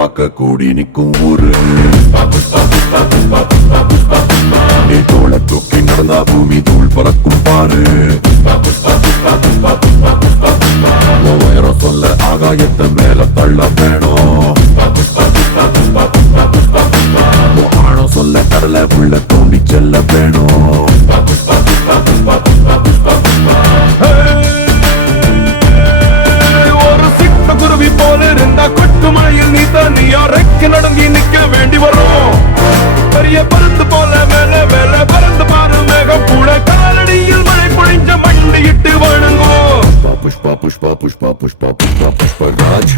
பார்க்க கூடி நிக்கும் ஊரு. நீ தோள தூக்கி நடந்தா பூமி தூள் பறக்கும் பாரு. உயரம் சொல்ல ஆகாயத்தை மேல தள்ள வேணும். ஆழம் சொல்ல கடலை உள்ள தோண்டி செல்ல வேணும். ஒரு சிட்ட குருவி போல இருந்தா கொட்டு மழையில் நீ தனியா ரெக்க நடங்கி நிக்க வேண்டி வரும். பெரிய பருந்து போல மேல மேல பறந்து பாரு மேகம் கூட காலடியில் மழை பொழிஞ்ச மண்டியிட்டு வணங்கும். புஷ்பா புஷ்பா புஷ்பா புஷ்பா புஷ்பா புஷ்பராஜ்.